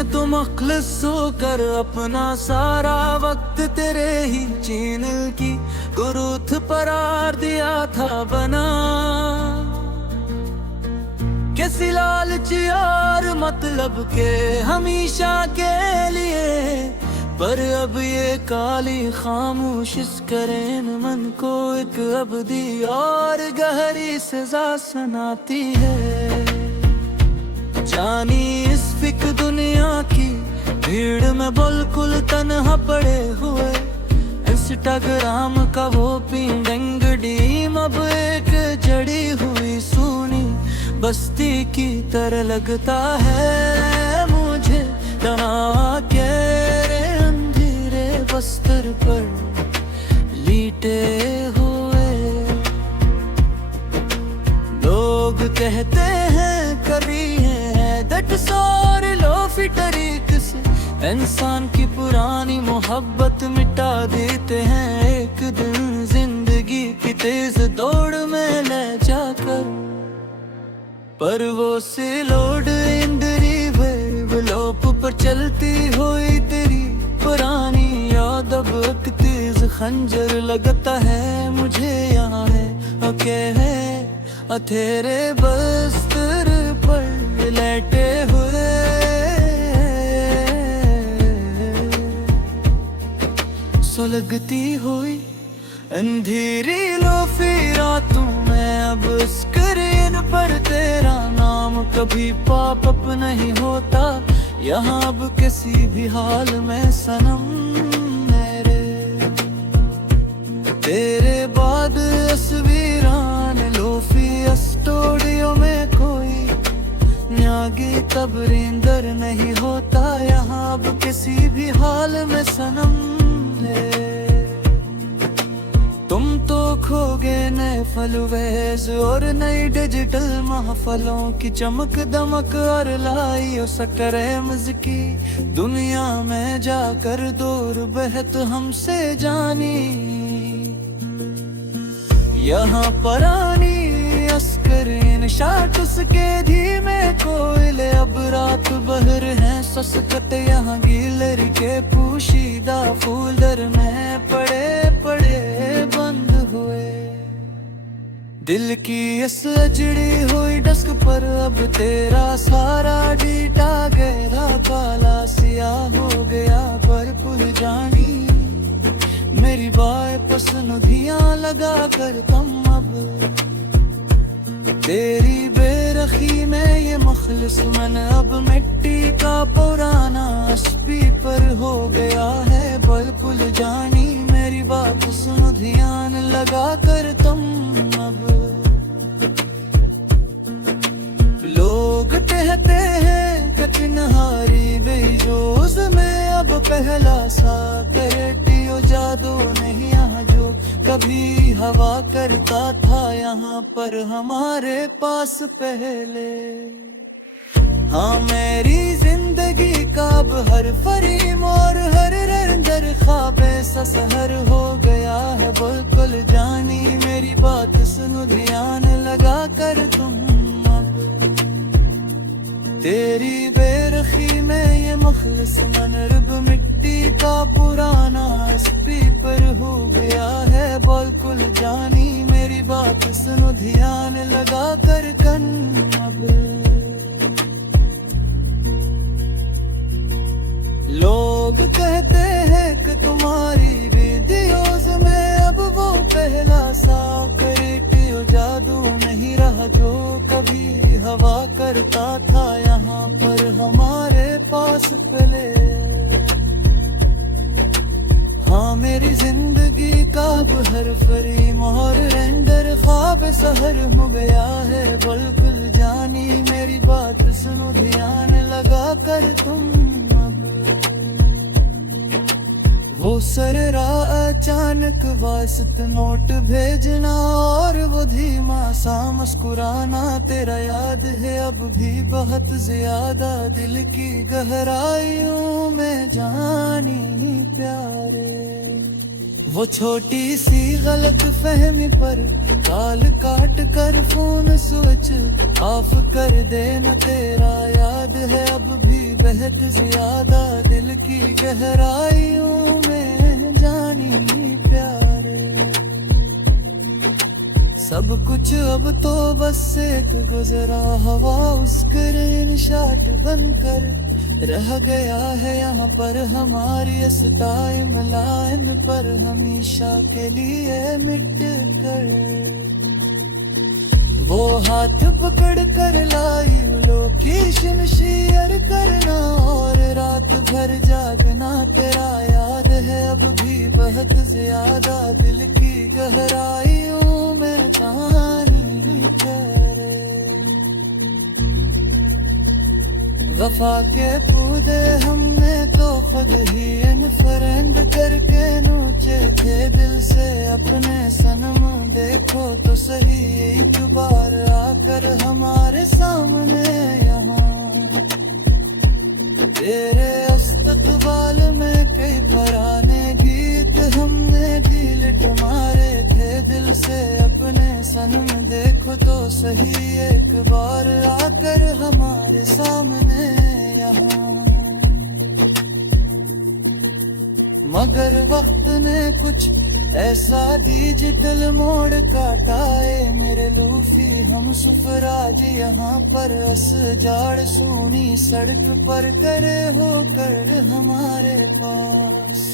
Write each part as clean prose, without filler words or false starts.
मैं तो मखलस होकर अपना सारा वक्त तेरे ही चैनल की गुरूथ परार दिया था बना। कैसी लालच यार मतलब के हमेशा के लिए, पर अब ये काली खामोश इस करेन मन को एक अबदी और गहरी सजा सुनाती है। जानी इस फिक दुनिया की भीड़ में बिल्कुल तन्हा पड़े हुए, इंस्टाग्राम का वो पिंडंग डीम अब एक जड़ी हुई सुनी बस्ती की तरह लगता है मुझे। तनाव के अंधेरे बस्तर पर लीटे हुए लोग कहते हैं कभी है दट सौर लोफी तरीक से इंसान की पुरानी मोहब्बत मिटा देते हैं एक दिन जिंदगी की तेज दौड़ में ले जाकर। पर वो सिलोड इंदरी वेवलोप पर चलती हुई तेरी पुरानी याद अब एक तेज खंजर लगता है मुझे। यहाँ है ओके है तेरे बस्तर पर लेटे हुए सुलगती हुई अंधेरी लोफी रातों में अब स्क्रीन पर तेरा नाम कभी पॉपअप नहीं होता यहाँ अब किसी भी हाल में सनम मेरे। तेरे बाद तस्वीरान लोफी स्टूडियो में कोई न्यागी तबरिंदर नहीं होता यहाँ अब किसी भी हाल में सनम मेरे। तुम तो खोगे नए फलवेज और नई डिजिटल महफलों की चमक दमक और लाइयो सकरेमज की दुनिया में जाकर दूर बहत हमसे जानी। यहाँ परानी अस्करीन शाट उसके धीमे कोयले अब रात बहर हैं ससकत यहाँ गीलर के पूशीदा फूलर में पड़े पड़े बंद हुए। दिल की इस अजड़ी हुई डस्क पर अब तेरा सारा डीटा गहरा काला सियाह हो गया। पर पुल जानी मेरी बाय पसंदियां लगा कर तुम अब तेरी बेरखी में ये मखलिस मन अब मिट्टी का पुराना स्पीकर हो गया है। बिल्कुल जानी मेरी बात सुनो ध्यान लगा कर तुम अब। लोग कहते हैं कि तिनहारी बेजोज में अब पहला सा करेटियो जादू नहीं यहाँ जो कभी हवा करता था यहाँ पर हमारे पास पहले। हाँ मेरी जिंदगी का अब हर फरीम और हर रंजर ख्वाबे सा सहर हो गया है। बिल्कुल जानी मेरी बात सुनो ध्यान लगा कर तुम अब। तेरी बेरखी में ये मखलिस मन रब मिट्टी का पुराना स्पीकर हो गया है। बिल्कुल जानी मेरी बात सुनो ध्यान लगा कर कन अब। लोग कहते हैं कि तुम्हारी वीडियोज में अब वो पहला सा क्रिएटिव जादू नहीं रहा जो कभी हवा करता था यहाँ पर हमारे पास पहले। हाँ मेरी जिंदगी का अब हर फरीम और रेंडर ख्वाब सहर हो गया है। बिल्कुल जानी मेरी बात सुनो ध्यान लगा कर तुम अब। वो सररा अचानक वास्ते नोट भेजना और वो धीमा सा मुस्कुराना तेरा याद है अब भी बहुत ज्यादा दिल की गहराइयों में जानी प्यारे। वो छोटी सी गलत फहमी पर काल काट कर फोन स्विच ऑफ कर देना तेरा याद है अब भी बेहद ज्यादा दिल की गहराइयों में जानी प्यारे। सब कुछ अब तो बस एक गुजरा हवा स्क्रीन शॉट बनकर रह गया है यहाँ पर हमारी इस टाइम लाइन पर हमेशा के लिए मिट कर। वो हाथ पकड़ कर लाइव लोकेशन शेयर करना और रात भर जागना तेरा याद है अब भी बहुत ज्यादा दिल की गहराइयों में कहानी करे। वफा के पौधे हमने तो खुद ही अनफ्रेंड करके नोचे थे दिल से अपने सनम। देखो तो सही एक बार आकर हमारे सामने यहाँ। तेरे इस्तकबाल में कई पुराने गीत हमने डिलीट मारे थे दिल से अपने सनम। देखो तो सही एक बार आकर हमारे सामने यहाँ। मगर वक्त ने कुछ ऐसा डिजिटल मोड़ काटाए मेरे लूफी हम सुफराज यहाँ पर अस जाड़ सोनी सड़क पर करे हो कर हमारे पास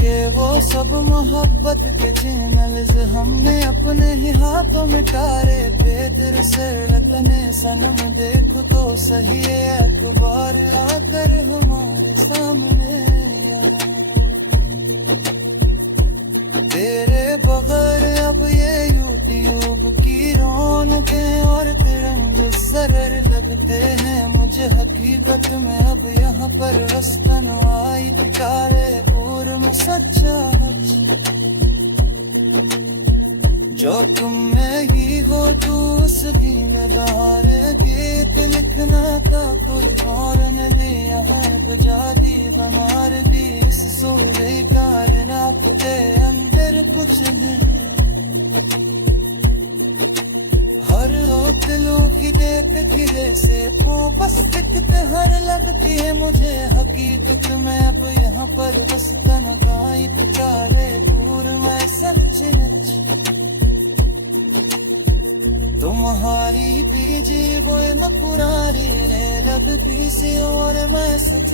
के वो सब मोहब्बत के चैनल्स हमने अपने ही हाथों में टारे बेदर से लगने सनम। देखो तो सही एक बार आकर हमारे सामने। तेरे बगैर अब ये यूट्यूब की रौनकें और तिरंगे सरर लगते हैं मुझे हकीकत में अब यहाँ पर रस्तनवाई कारे पूर में सच्चा जो तुम में ही हो तू उसकी नज़ार गीत लिखना था कोई और नहीं यहाँ बजा दी हमार दी इस सूर्य कायनात के अंदर कुछ नहीं। हर रोज लोग की देख धीरे से वो बस दिखते हर लगती है मुझे हकीकत में अब यहाँ पर बस तनखाई पुकारे दूर मैं सच्ची तुम्हारी पीजी वो न पुरारी रे लगती सी और मैं सच